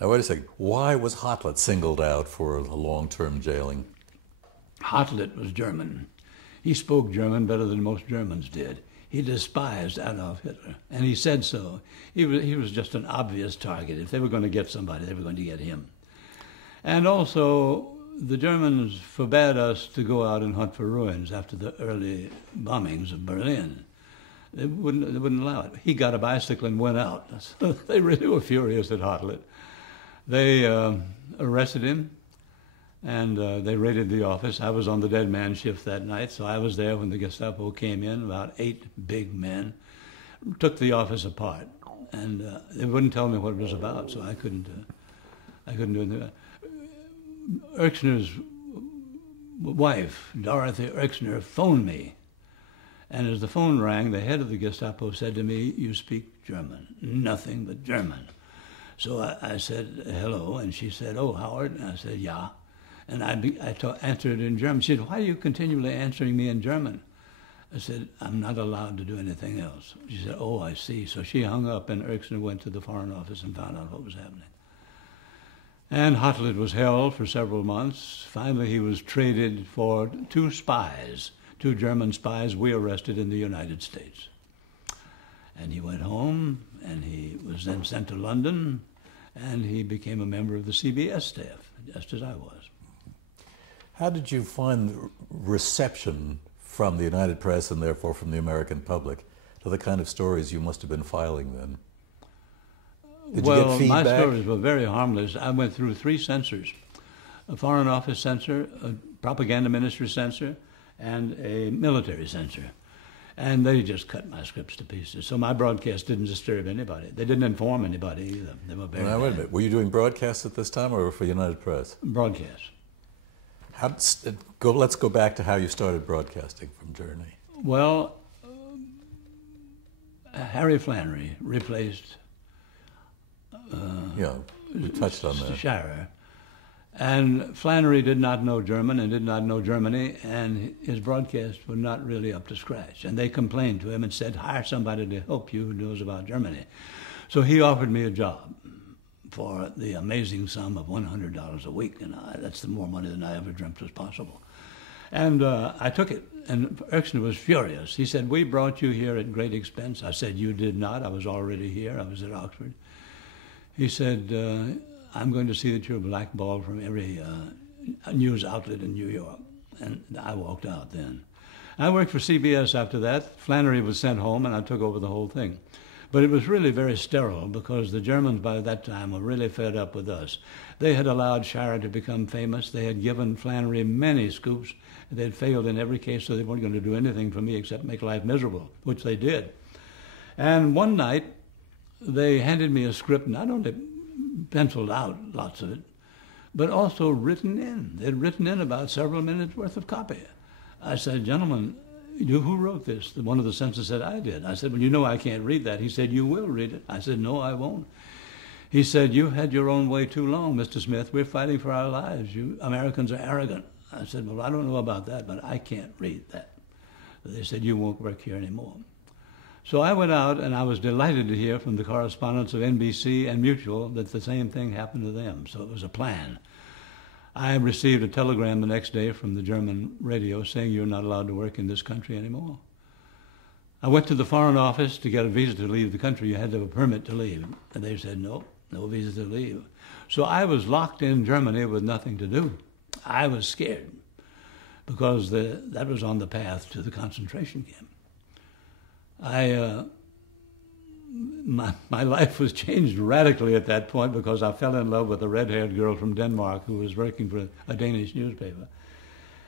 Now, wait a second. Why was Hotlet singled out for a long-term jailing? Hotlet was German. He spoke German better than most Germans did. He despised Adolf Hitler, and he said so. He was just an obvious target. If they were going to get somebody, they were going to get him. And also, the Germans forbade us to go out and hunt for ruins after the early bombings of Berlin. They wouldn't allow it. He got a bicycle and went out. So they really were furious at Hotlet. They arrested him, and they raided the office. I was on the dead man shift that night, so I was there when the Gestapo came in, about 8 big men, took the office apart. And they wouldn't tell me what it was about, so I couldn't do anything. Erxner's wife, Dorothy Erxner, phoned me. And as the phone rang, the head of the Gestapo said to me, "You speak German." Nothing but German. So I said, "Hello," and she said, "Oh, Howard," and I said, "Yeah." And I answered in German. She said, "Why are you continually answering me in German?" I said, "I'm not allowed to do anything else." She said, "Oh, I see." So she hung up, and Erxner went to the Foreign Office and found out what was happening. And Hotlet was held for several months. Finally, he was traded for 2 spies, 2 German spies we arrested in the United States. And he went home, and he was then sent to London, and he became a member of the CBS staff, just as I was. How did you find the reception from the United Press and therefore from the American public to the kind of stories you must have been filing then? Did you get feedback? My stories were very harmless. I went through 3 censors: a Foreign Office censor, a Propaganda Ministry censor, and a military censor. And they just cut my scripts to pieces. So my broadcast didn't disturb anybody. They didn't inform anybody either. They were very Now, wait a minute. Were you doing broadcasts at this time or for United Press? Broadcast. Let's go back to how you started broadcasting from Journey. Well, Harry Flannery replaced Yeah, you touched on that. Scherer. And Flannery did not know German and did not know Germany, and his broadcasts were not really up to scratch. And they complained to him and said, "Hire somebody to help you who knows about Germany." So he offered me a job for the amazing sum of $100 a week, and that's more money than I ever dreamt was possible. And I took it, and Erxner was furious. He said, "We brought you here at great expense." I said, "You did not. I was already here. I was at Oxford." He said, "I'm going to see that you're blackballed from every news outlet in New York." And I walked out then. I worked for CBS after that. Flannery was sent home, and I took over the whole thing. But it was really very sterile because the Germans by that time were really fed up with us. They had allowed Scherer to become famous. They had given Flannery many scoops. They had failed in every case, so they weren't going to do anything for me except make life miserable, which they did. And one night, they handed me a script, not only penciled out, lots of it, but also written in. They'd written in about several minutes worth of copy. I said, "Gentlemen, who wrote this?" One of the censors said, "I did." I said, "Well, you know I can't read that." He said, "You will read it." I said, "No, I won't." He said, "You've had your own way too long, Mr. Smith. We're fighting for our lives. You Americans are arrogant." I said, "Well, I don't know about that, but I can't read that." They said, "You won't work here anymore." So I went out, and I was delighted to hear from the correspondents of NBC and Mutual that the same thing happened to them. So it was a plan. I received a telegram the next day from the German radio saying, "You're not allowed to work in this country anymore." I went to the Foreign Office to get a visa to leave the country. You had to have a permit to leave. And they said, "No, no visa to leave." So I was locked in Germany with nothing to do. I was scared because that was on the path to the concentration camp. My life was changed radically at that point because I fell in love with a red-haired girl from Denmark who was working for a Danish newspaper.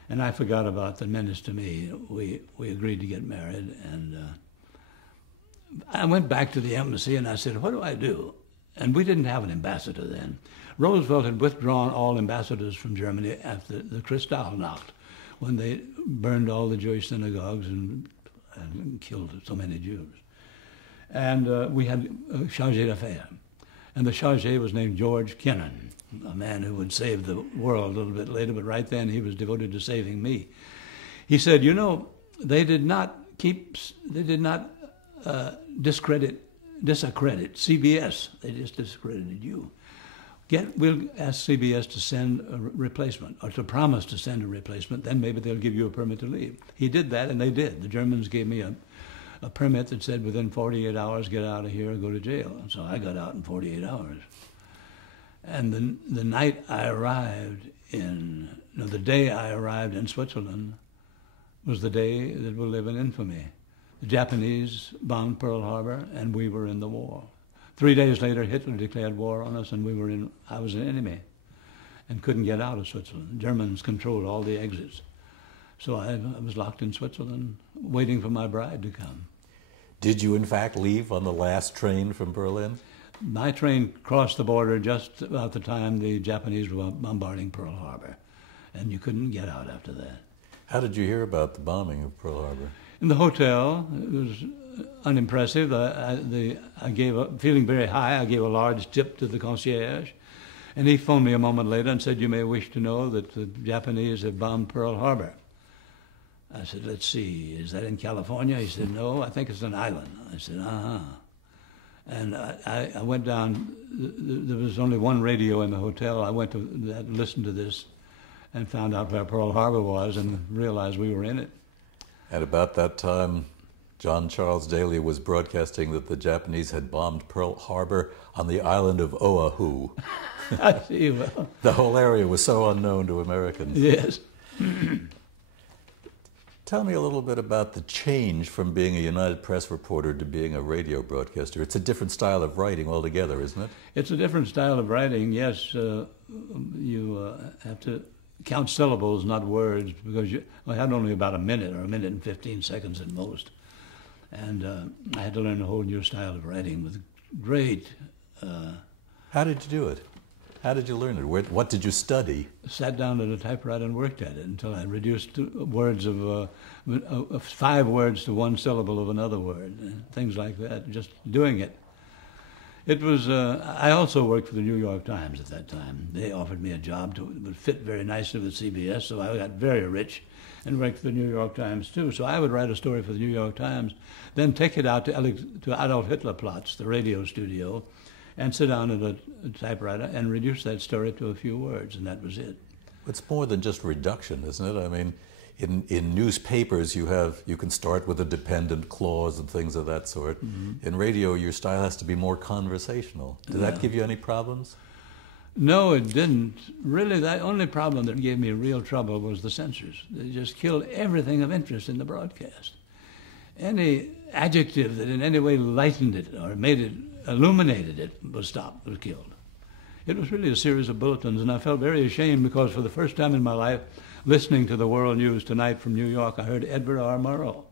And I forgot about the menace to me. We agreed to get married, and I went back to the embassy and I said, "What do I do?" And we didn't have an ambassador then. Roosevelt had withdrawn all ambassadors from Germany after the Kristallnacht, when they burned all the Jewish synagogues and killed so many Jews. And we had a chargé d'affaires. And the chargé was named George Kennan, a man who would save the world a little bit later, but right then he was devoted to saving me. He said, "You know, they did not disaccredit CBS. They just discredited you. We'll ask CBS to send a replacement, or to promise to send a replacement, then maybe they'll give you a permit to leave. He did that, and they did. The Germans gave me a permit that said within 48 hours, get out of here or go to jail. And so I got out in 48 hours. And the night I arrived the day I arrived in Switzerland was the day that will live in infamy. The Japanese bombed Pearl Harbor, and we were in the war. 3 days later, Hitler declared war on us, and I was an enemy and couldn't get out of Switzerland. The Germans controlled all the exits. So I was locked in Switzerland, waiting for my bride to come. Did you, in fact, leave on the last train from Berlin? My train crossed the border just about the time the Japanese were bombarding Pearl Harbor, and you couldn't get out after that. How did you hear about the bombing of Pearl Harbor? In the hotel. It was unimpressive. Feeling very high, I gave a large tip to the concierge, and he phoned me a moment later and said, "You may wish to know that the Japanese have bombed Pearl Harbor." I said, "Let's see, is that in California?" He said, "No, I think it's an island." I said, "Uh-huh." And I went down. There was only one radio in the hotel. I went to listen to this and found out where Pearl Harbor was and realized we were in it. At about that time, John Charles Daly was broadcasting that the Japanese had bombed Pearl Harbor on the island of Oahu. I see. Well, the whole area was so unknown to Americans. Yes. Tell me a little bit about the change from being a United Press reporter to being a radio broadcaster. It's a different style of writing altogether, isn't it? It's a different style of writing, yes. You have to count syllables, not words, because I had only about a minute or a minute and 15 seconds at most. And I had to learn a whole new style of writing with great... How did you do it? How did you learn it? What did you study? Sat down at a typewriter and worked at it until I reduced words of 5 words to one syllable of another word, things like that, just doing it. It was, I also worked for the New York Times at that time. They offered me a job that would fit very nicely with CBS, so I got very rich and worked for the New York Times too. So I would write a story for the New York Times, then take it out to Adolf Hitler Platz, the radio studio, and sit down at a typewriter and reduce that story to a few words, and that was it. It's more than just reduction, isn't it? I mean, in newspapers you can start with a dependent clause and things of that sort. Mm-hmm. In radio, your style has to be more conversational. Did that give you any problems? No, it didn't. Really, the only problem that gave me real trouble was the censors. They just killed everything of interest in the broadcast. Any adjective that in any way lightened it or made it, illuminated it, was stopped, was killed. It was really a series of bulletins, and I felt very ashamed because for the first time in my life, listening to the World News Tonight from New York, I heard Edward R. Murrow,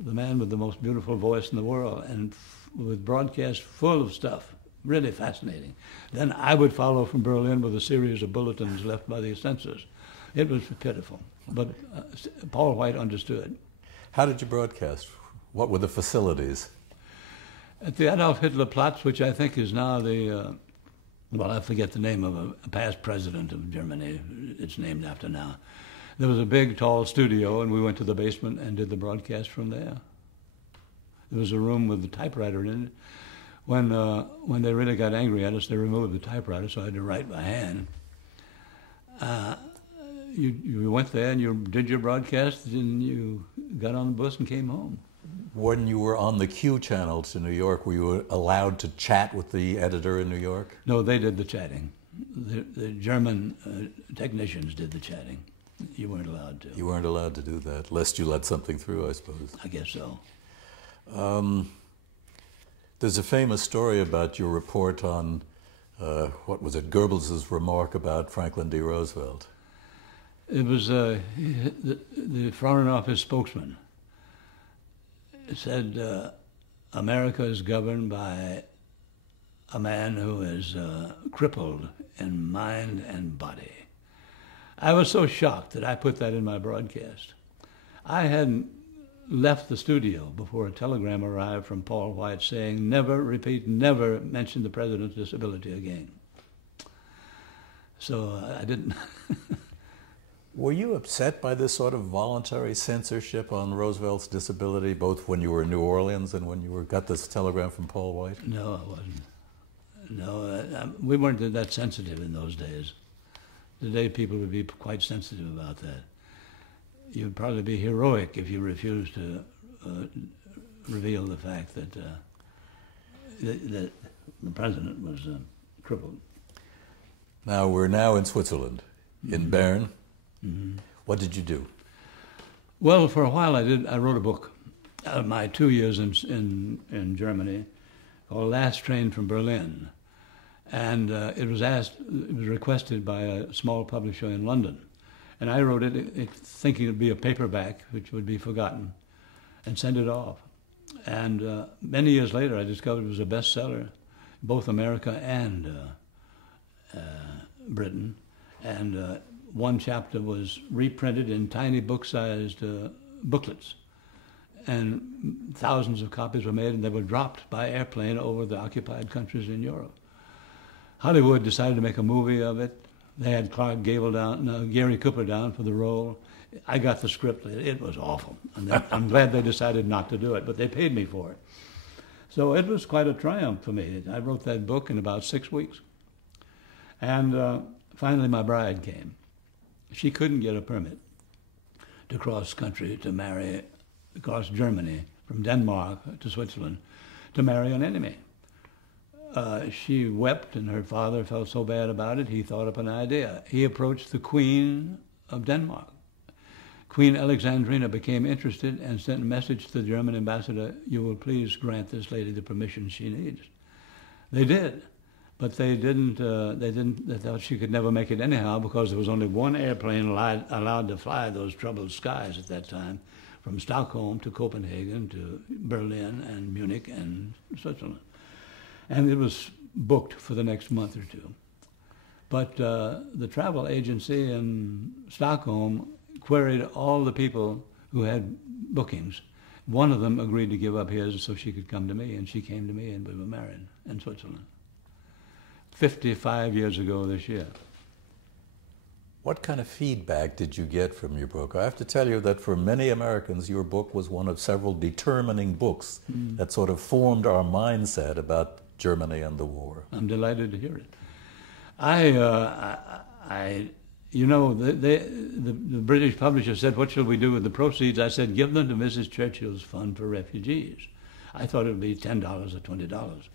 the man with the most beautiful voice in the world, and with broadcasts full of stuff, really fascinating. Then I would follow from Berlin with a series of bulletins left by the censors. It was pitiful, but Paul White understood. How did you broadcast? What were the facilities? At the Adolf Hitler Platz, which I think is now the, well, I forget the name of a past president of Germany. It's named after now. There was a big, tall studio, and we went to the basement and did the broadcast from there. There was a room with the typewriter in it. When they really got angry at us, they removed the typewriter, so I had to write by hand. You went there and you did your broadcast, and you got on the bus and came home. When you were on the Q channel to New York, were you allowed to chat with the editor in New York? No, they did the chatting. The German technicians did the chatting. You weren't allowed to. You weren't allowed to do that, lest you let something through, I suppose. I guess so. There's a famous story about your report on, what was it, Goebbels' remark about Franklin D. Roosevelt. It was the Foreign Office spokesman. It said, America is governed by a man who is crippled in mind and body. I was so shocked that I put that in my broadcast. I hadn't left the studio before a telegram arrived from Paul White saying, never mention the president's disability again. So I didn't. Were you upset by this sort of voluntary censorship on Roosevelt's disability, both when you were in New Orleans and when you got this telegram from Paul White? No, I wasn't. No, we weren't that sensitive in those days. Today people would be quite sensitive about that. You'd probably be heroic if you refused to reveal the fact that that the president was crippled. Now, we're now in Switzerland, in Bern. Mm-hmm. What did you do? Well, for a while I wrote a book out of my 2 years in Germany called Last Train from Berlin. And it was requested by a small publisher in London. And I wrote it thinking it would be a paperback, which would be forgotten, and sent it off. And many years later, I discovered it was a bestseller, both America and Britain. And one chapter was reprinted in tiny book-sized booklets. And thousands of copies were made, and they were dropped by airplane over the occupied countries in Europe. Hollywood decided to make a movie of it. They had Gary Cooper down for the role. I got the script. It was awful. And I'm glad they decided not to do it, but they paid me for it. So it was quite a triumph for me. I wrote that book in about 6 weeks. And finally my bride came. She couldn't get a permit to cross country to marry, across Germany, from Denmark to Switzerland, to marry an enemy. She wept, and her father felt so bad about it, he thought up an idea. He approached the Queen of Denmark. Queen Alexandrina became interested and sent a message to the German ambassador, "You will please grant this lady the permission she needs." They did, but they thought she could never make it anyhow, because there was only one airplane allowed to fly those troubled skies at that time, from Stockholm to Copenhagen to Berlin and Munich and Switzerland. And it was booked for the next month or two. But the travel agency in Stockholm queried all the people who had bookings. One of them agreed to give up his so she could come to me, and she came to me, and we were married in Switzerland. 55 years ago this year. What kind of feedback did you get from your book? I have to tell you that for many Americans, your book was one of several determining books that sort of formed our mindset about Germany and the war. I'm delighted to hear it. The British publisher said, "What shall we do with the proceeds?" I said, "Give them to Mrs. Churchill's Fund for Refugees." I thought it would be $10 or $20.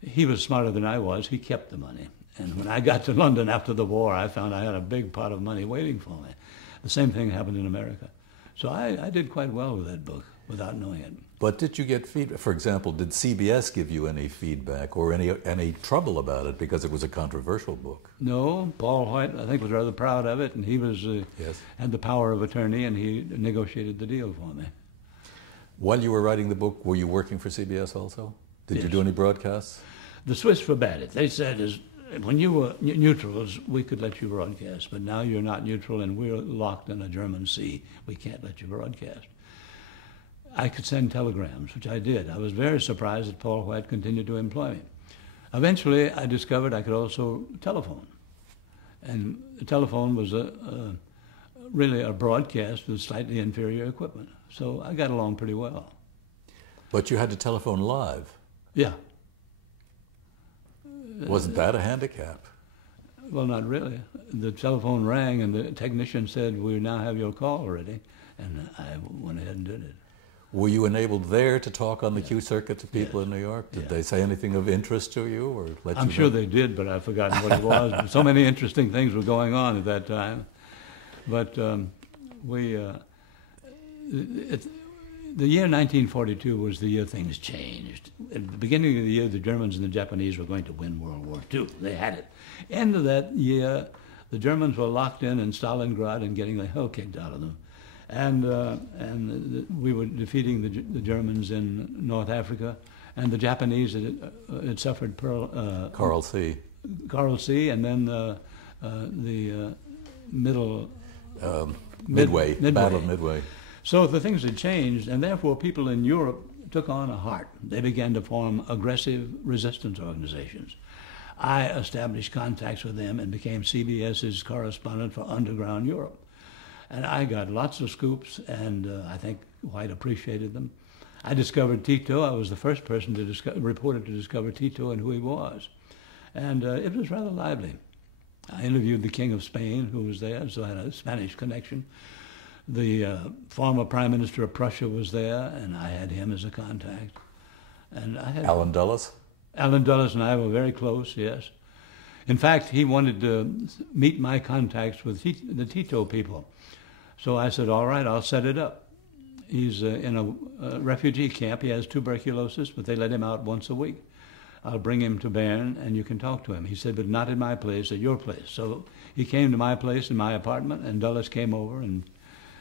He was smarter than I was. He kept the money. And when I got to London after the war, I found I had a big pot of money waiting for me. The same thing happened in America. So I did quite well with that book without knowing it. But did you get feedback? For example, did CBS give you any feedback or any trouble about it because it was a controversial book? No, Paul White, I think, was rather proud of it, and he was had the power of attorney, and he negotiated the deal for me. While you were writing the book, were you working for CBS also? Did you do any broadcasts? The Swiss forbade it. They said, when you were neutrals, we could let you broadcast, but now you're not neutral, and we're locked in a German sea. We can't let you broadcast. I could send telegrams, which I did. I was very surprised that Paul White continued to employ me. Eventually, I discovered I could also telephone. And the telephone was really a broadcast with slightly inferior equipment. So I got along pretty well. But you had to telephone live. Yeah. Wasn't that a handicap? Well, not really. The telephone rang, and the technician said, "We now have your call ready," and I went ahead and did it. Were you enabled there to talk on the Q circuit to people in New York? Did they say anything of interest to you, or let you I'm sure know? they did, but I've forgotten what it was. So many interesting things were going on at that time. But the year 1942 was the year things changed. At the beginning of the year, the Germans and the Japanese were going to win World War II. They had it. End of that year, the Germans were locked in Stalingrad and getting the hell kicked out of them. And we were defeating the Germans in North Africa, and the Japanese had suffered Coral Sea. Coral Sea, and then the Midway, Battle of Midway. So the things had changed, and therefore people in Europe took on a heart. They began to form aggressive resistance organizations. I established contacts with them and became CBS's correspondent for Underground Europe. And I got lots of scoops, and I think White appreciated them. I discovered Tito. I was the first person reporter to discover Tito and who he was. And it was rather lively. I interviewed the King of Spain, who was there, so I had a Spanish connection. The former Prime Minister of Prussia was there, and I had him as a contact. And I had Allen Dulles? Allen Dulles and I were very close, yes. In fact, he wanted to meet my contacts with the Tito people. So I said, all right, I'll set it up. He's in a refugee camp. He has tuberculosis, but they let him out once a week. I'll bring him to Bern, and you can talk to him. He said, but not at my place, at your place. So he came to my place in my apartment, and Dulles came over, and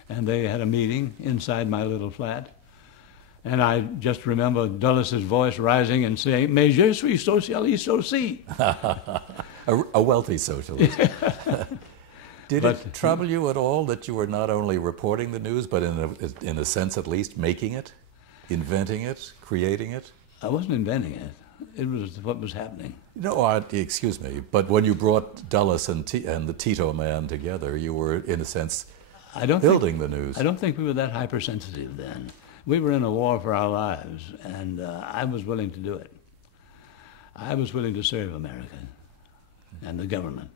they had a meeting inside my little flat. And I just remember Dulles' voice rising and saying, mais je suis socialiste aussi. A wealthy socialist. Did it trouble you at all that you were not only reporting the news, but in a sense at least making it, inventing it, creating it? I wasn't inventing it. It was what was happening. No, excuse me, but when you brought Dulles and the Tito man together, you were, in a sense, building the news. I don't think we were that hypersensitive then. We were in a war for our lives, and I was willing to do it. I was willing to serve America and the government.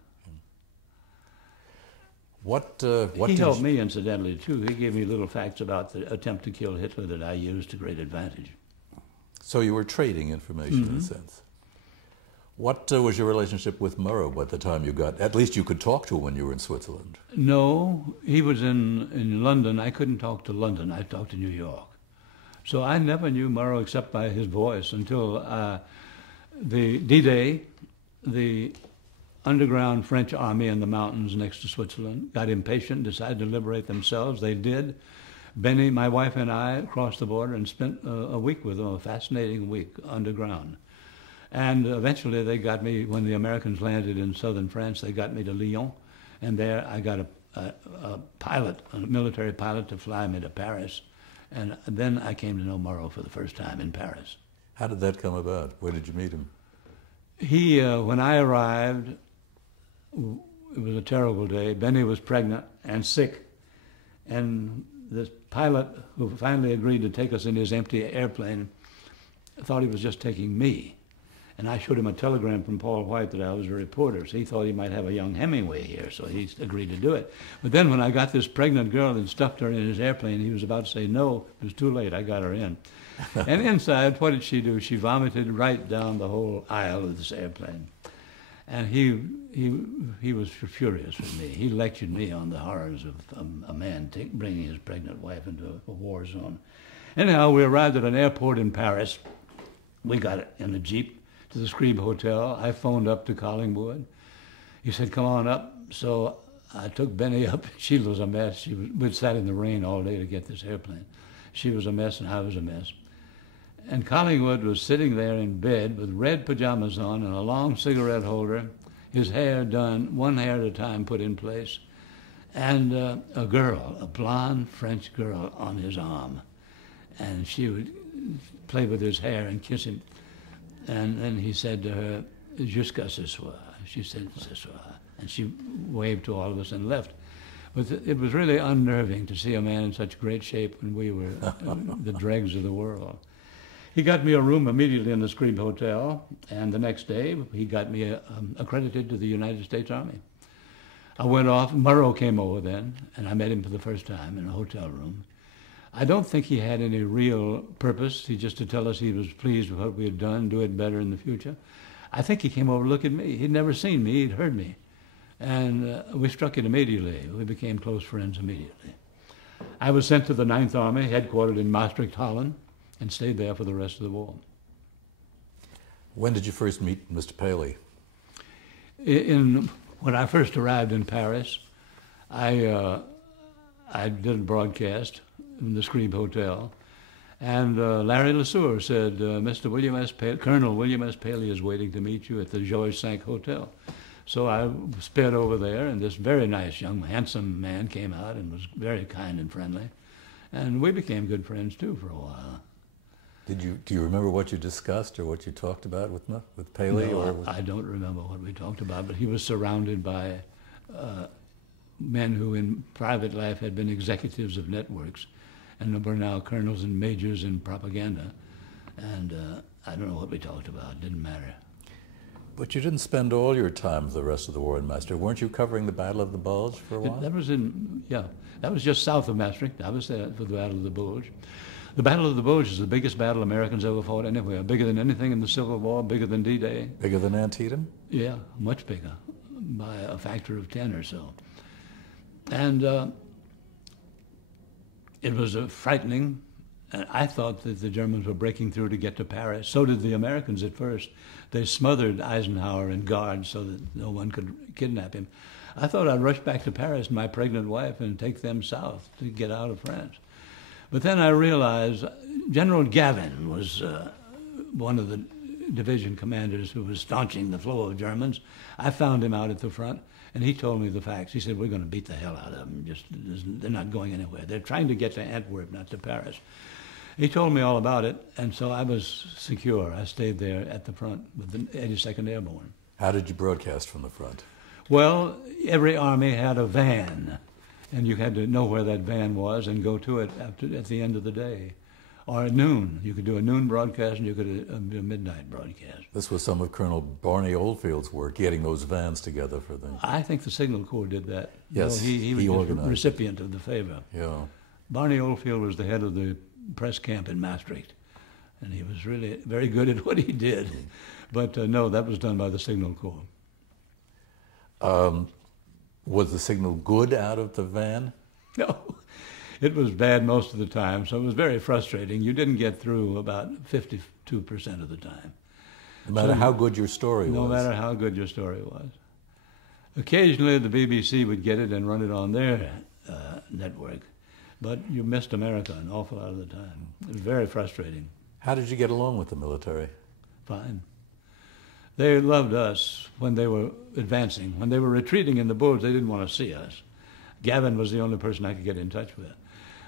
He helped me, incidentally, too. He gave me little facts about the attempt to kill Hitler that I used to great advantage. So you were trading information in a sense. What was your relationship with Murrow at the time you got? At least you could talk to him when you were in Switzerland. No, he was in London. I couldn't talk to London. I talked to New York. So I never knew Murrow except by his voice until the D-Day, the underground French army in the mountains next to Switzerland got impatient, decided to liberate themselves. They did. Benny, my wife, and I crossed the border and spent a week with them, a fascinating week underground. And eventually they got me, when the Americans landed in southern France, they got me to Lyon. And there I got a pilot, a military pilot, to fly me to Paris. And then I came to know Murrow for the first time in Paris. How did that come about? Where did you meet him? He, when I arrived, it was a terrible day. Benny was pregnant and sick. And this pilot, who finally agreed to take us in his empty airplane, thought he was just taking me. And I showed him a telegram from Paul White that I was a reporter, so he thought he might have a young Hemingway here, so he agreed to do it. But then when I got this pregnant girl and stuffed her in his airplane, he was about to say no. It was too late. I got her in. And inside, what did she do? She vomited right down the whole aisle of this airplane. And he was furious with me. He lectured me on the horrors of a man bringing his pregnant wife into a war zone. Anyhow, we arrived at an airport in Paris. We got in a Jeep to the Scribe Hotel. I phoned up to Collingwood. He said, come on up. So I took Benny up. She was a mess. We'd sat in the rain all day to get this airplane. She was a mess and I was a mess. And Collingwood was sitting there in bed with red pajamas on and a long cigarette holder, his hair done, one hair at a time put in place, and a girl, a blonde French girl on his arm. And she would play with his hair and kiss him. And then he said to her, jusqu'à ce soir. She said, ce soir. And she waved to all of us and left. But it was really unnerving to see a man in such great shape when we were the dregs of the world. He got me a room immediately in the Scribe Hotel, and the next day he got me accredited to the United States Army. I went off. Murrow came over then, and I met him for the first time in a hotel room. I don't think he had any real purpose. He just to tell us he was pleased with what we had done, do it better in the future. I think he came over to look at me. He'd never seen me. He'd heard me. And we struck it immediately. We became close friends immediately. I was sent to the Ninth Army, headquartered in Maastricht, Holland, and stayed there for the rest of the war. When did you first meet Mr. Paley? When I first arrived in Paris, I did a broadcast in the Scribe Hotel, and Larry LeSueur said, Mr. William S. Paley, Colonel William S. Paley is waiting to meet you at the Georges V Hotel. So I sped over there, and this very nice, young, handsome man came out and was very kind and friendly. And we became good friends, too, for a while. Do you remember what you discussed or what you talked about with Paley? No, I don't remember what we talked about, but he was surrounded by men who in private life had been executives of networks and were now colonels and majors in propaganda. And I don't know what we talked about. It didn't matter. But you didn't spend all your time the rest of the war in Maastricht. Weren't you covering the Battle of the Bulge for a while? That was that was just south of Maastricht. I was there for the Battle of the Bulge. The Battle of the Bulge is the biggest battle Americans ever fought anywhere. Bigger than anything in the Civil War, bigger than D-Day. Bigger than Antietam? Yeah, much bigger, by a factor of 10 or so. And it was frightening. And I thought that the Germans were breaking through to get to Paris. So did the Americans at first. They smothered Eisenhower and guards so that no one could kidnap him. I thought I'd rush back to Paris and my pregnant wife and take them south to get out of France. But then I realized General Gavin was one of the division commanders who was staunching the flow of Germans. I found him out at the front, and he told me the facts. He said, we're going to beat the hell out of them. They're not going anywhere. They're trying to get to Antwerp, not to Paris. He told me all about it, and so I was secure. I stayed there at the front with the 82nd Airborne. How did you broadcast from the front? Well, every army had a van, and you had to know where that van was and go to it at the end of the day. Or at noon. You could do a noon broadcast and you could do a midnight broadcast. This was some of Colonel Barney Oldfield's work, getting those vans together for them. I think the Signal Corps did that. Yes, he was the recipient of the favor. Yeah. Barney Oldfield was the head of the press camp in Maastricht, and he was really very good at what he did. But no, that was done by the Signal Corps. Was the signal good out of the van? No, it was bad most of the time, so it was very frustrating. You didn't get through about 52% of the time. No matter how good your story was? No matter how good your story was. Occasionally the BBC would get it and run it on their network, but you missed America an awful lot of the time. It was very frustrating. How did you get along with the military? Fine. They loved us when they were advancing. When they were retreating in the Bulge, they didn't want to see us. Gavin was the only person I could get in touch with.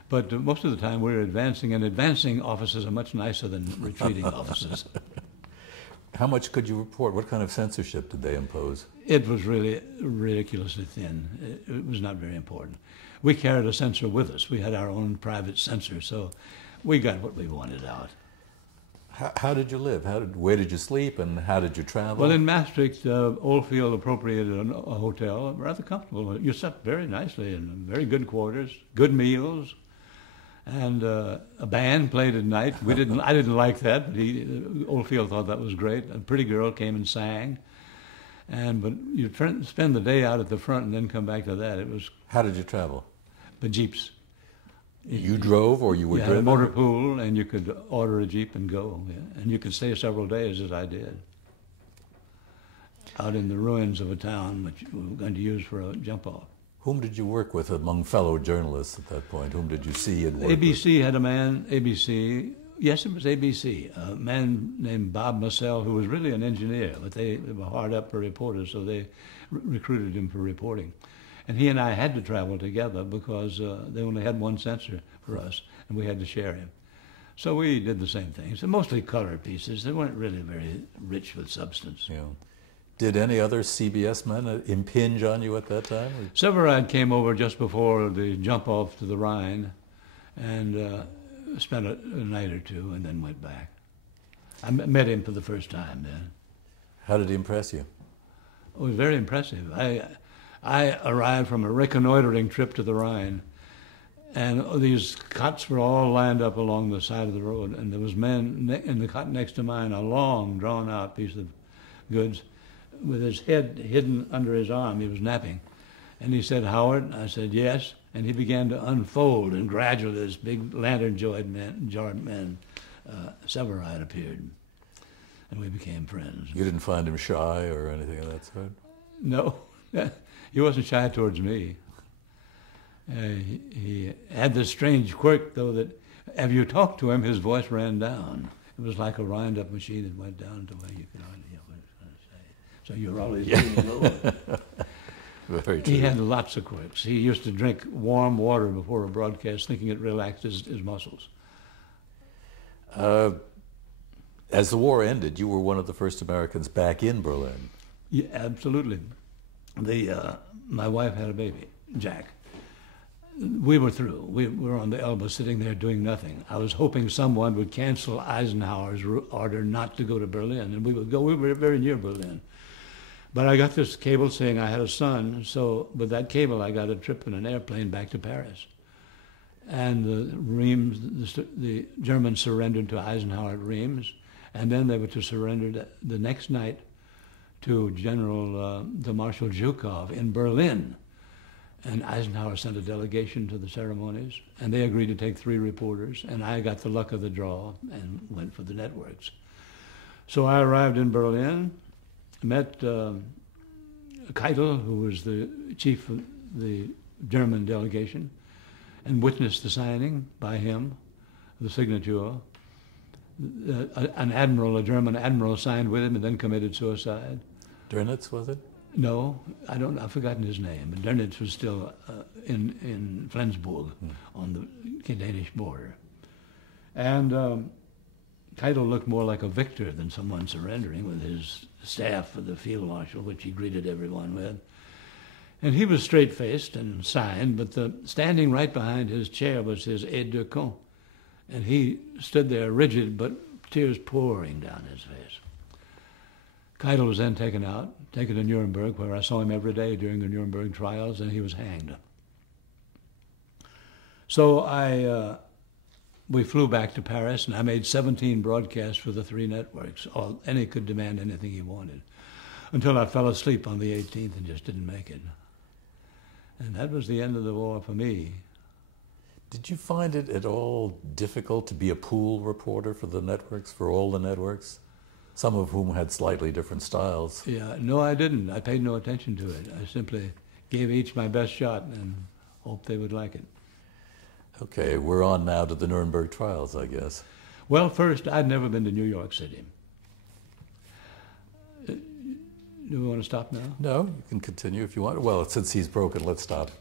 But most of the time we were advancing, and advancing officers are much nicer than retreating officers. How much could you report? What kind of censorship did they impose? It was really ridiculously thin. It was not very important. We carried a censor with us. We had our own private censor, so we got what we wanted out. How did you live? Where did you sleep, and how did you travel? Well, in Maastricht, Oldfield appropriated a hotel, rather comfortable. You slept very nicely in very good quarters, good meals, and a band played at night. I didn't like that, but Oldfield thought that was great. A pretty girl came and sang, but you'd spend the day out at the front and then come back to that. It was. How did you travel? By jeeps. You drove, or you were driven? You had a motor pool, and you could order a Jeep and go. Yeah. And you could stay several days, as I did, out in the ruins of a town which we were going to use for a jump-off. Whom did you work with among fellow journalists at that point? Whom did you see and work ABC had a man, ABC, yes, it was ABC, a man named Bob Massell, who was really an engineer, but they were hard up for reporters, so they recruited him for reporting. And he and I had to travel together because they only had one censor for us, and we had to share him. So we did the same thing. So mostly color pieces. They weren't really very rich with substance. Yeah. Did any other CBS men impinge on you at that time? Severide came over just before the jump off to the Rhine and spent a night or two and then went back. I met him for the first time then. How did he impress you? It was very impressive. I arrived from a reconnoitering trip to the Rhine, and these cots were all lined up along the side of the road, and there was men in the cot next to mine, a long, drawn-out piece of goods, with his head hidden under his arm. He was napping. And he said, "Howard?" I said, "Yes." And he began to unfold, and gradually this big lantern-jawed man, Severide, appeared. And we became friends. You didn't find him shy or anything of that sort? No. He wasn't shy towards me. He had this strange quirk, though, that if you talked to him, his voice ran down. It was like a wind-up machine that went down to where you could hardly hear what he was going to say. So you're always being low. Very true. He had lots of quirks. He used to drink warm water before a broadcast, thinking it relaxed his muscles. As the war ended, you were one of the first Americans back in Berlin. Yeah, absolutely. My wife had a baby, Jack. We were through. We were on the Elbe sitting there doing nothing. I was hoping someone would cancel Eisenhower's order not to go to Berlin, and we would go. We were very near Berlin. But I got this cable saying I had a son, so with that cable I got a trip in an airplane back to Paris. And the Germans surrendered to Eisenhower at Reims, and then they were to surrender the next night to to Marshal Zhukov in Berlin. And Eisenhower sent a delegation to the ceremonies, and they agreed to take 3 reporters, and I got the luck of the draw and went for the networks. So I arrived in Berlin, met Keitel, who was the chief of the German delegation, and witnessed the signing by him, the signature. A German admiral signed with him and then committed suicide. Dönitz, was it? No, I've forgotten his name. Dönitz was still in Flensburg on the Danish border. And Keitel looked more like a victor than someone surrendering with his staff of the field marshal, which he greeted everyone with. And he was straight-faced and signed, but standing right behind his chair was his aide-de-camp. And he stood there rigid, but tears pouring down his face. Keitel was then taken to Nuremberg, where I saw him every day during the Nuremberg trials, and he was hanged. So we flew back to Paris, and I made 17 broadcasts for the 3 networks. Any could demand anything he wanted, until I fell asleep on the 18th and just didn't make it. And that was the end of the war for me. Did you find it at all difficult to be a pool reporter for the networks, for all the networks, some of whom had slightly different styles? Yeah, no, I didn't. I paid no attention to it. I simply gave each my best shot and hoped they would like it. Okay, we're on now to the Nuremberg trials, I guess. Well, first, I'd never been to New York City. Do we want to stop now? No, you can continue if you want. Well, since he's broken, let's stop.